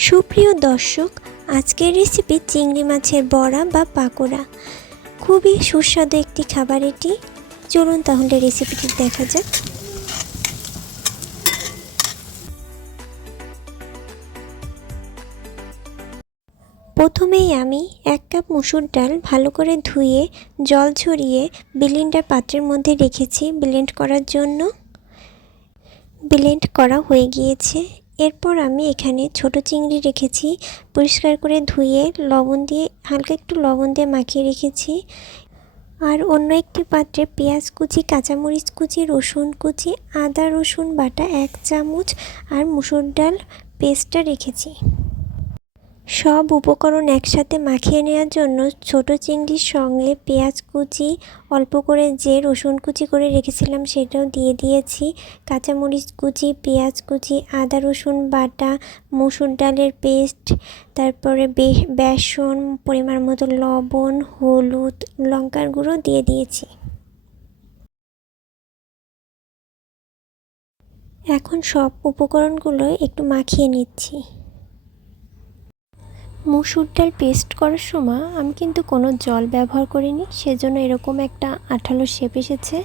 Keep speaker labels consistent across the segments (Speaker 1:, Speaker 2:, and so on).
Speaker 1: সুপ্রিয় দর্শক, আজকের রেসিপি চিংড়ি মাছের বড়া বা পাকোড়া। খুবই সুস্বাদু একটি খাবার এটি। চলুন তাহলে রেসিপিটি দেখা যাক। প্রথমেই আমি এক কাপ মুসুর ডাল ভালো করে ধুয়ে, জল ঝরিয়ে ব্লেন্ডার পাত্রের মধ্যে রেখেছি। ব্লেন্ড করার জন্য ব্লেন্ড করা হয়ে গিয়েছে। এরপর আমি এখানে ছোট চিংড়ি রেখেছি, পরিষ্কার করে ধুয়ে, লবণ দিয়ে, হালকা একটু লবণ দিয়ে মাখিয়ে রেখেছি। আর অন্য একটি পাত্রে পেঁয়াজ কুচি, কাঁচামরিচ কুচি, রসুন কুচি, আদা রসুন বাটা, এক চামচ, আর মুসুর ডাল পেস্টটা রেখেছি। সব উপকরণ একসাথে মাখিয়ে নেওয়ার জন্য ছোট চিংড়ির সঙ্গে পেঁয়াজ কুচি, অল্প করে যে রসুন কুচি করে রেখেছিলাম সেটাও দিয়ে দিয়েছি। কাঁচামরিচ কুচি, পেঁয়াজ কুচি, আদা রসুন বাটা, মুসুর ডালের পেস্ট, তারপরে বেসন, পরিমাণ মতো লবণ, হলুদ, লঙ্কার গুঁড়ো দিয়ে দিয়েছি। এখন সব উপকরণগুলো একটু মাখিয়ে নিচ্ছি। মুসুর ডাল পেস্ট করার সময় আমি কিন্তু কোনো জল ব্যবহার করিনি, সেজন্য এরকম একটা আঠালো শেপ এসেছে।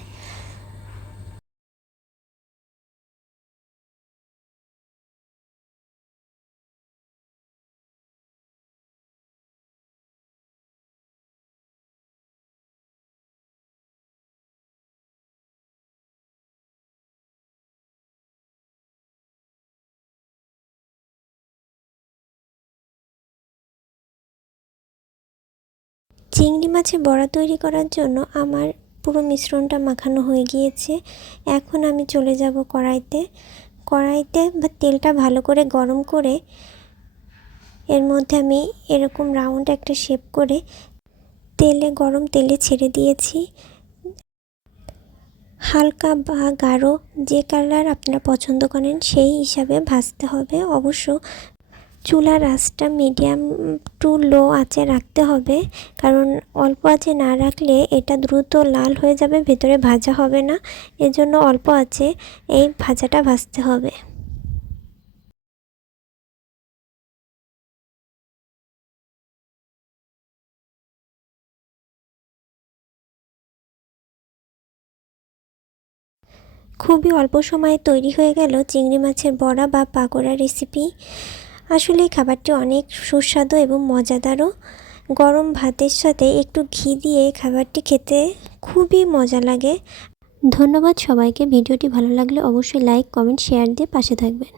Speaker 1: চিংড়ি মাছের বড়া তৈরি করার জন্য আমার পুরো মিশ্রণটা মাখানো হয়ে গিয়েছে। এখন আমি চলে যাব কড়াইতে। কড়াইতে বা তেলটা ভালো করে গরম করে এর মধ্যে আমি এরকম রাউন্ড একটা শেপ করে তেলে, গরম তেলে ছেড়ে দিয়েছি। হালকা বা গাঢ় যে কালার আপনারা পছন্দ করেন সেই হিসাবে ভাজতে হবে। অবশ্য চুলার আঁচটা মিডিয়াম টু লো আঁচে রাখতে হবে। কারণ অল্প আঁচে না রাখলে এটা দ্রুত লাল হয়ে যাবে, ভেতরে ভাজা হবে না। এজন্য অল্প আঁচে এই ভাজাটা ভাজতে হবে। খুবই অল্প সময়ে তৈরি হয়ে গেল চিংড়ি মাছের বড়া বা পাকোড়া রেসিপি আসলে এই খাবারটি অনেক সুস্বাদু এবং মজাদারও। গরম ভাতের সাথে একটু ঘি দিয়ে খাবারটি খেতে খুবই মজা লাগে। ধন্যবাদ সবাইকে। ভিডিওটি ভালো লাগলে অবশ্যই লাইক, কমেন্ট, শেয়ার দিয়ে পাশে থাকবেন।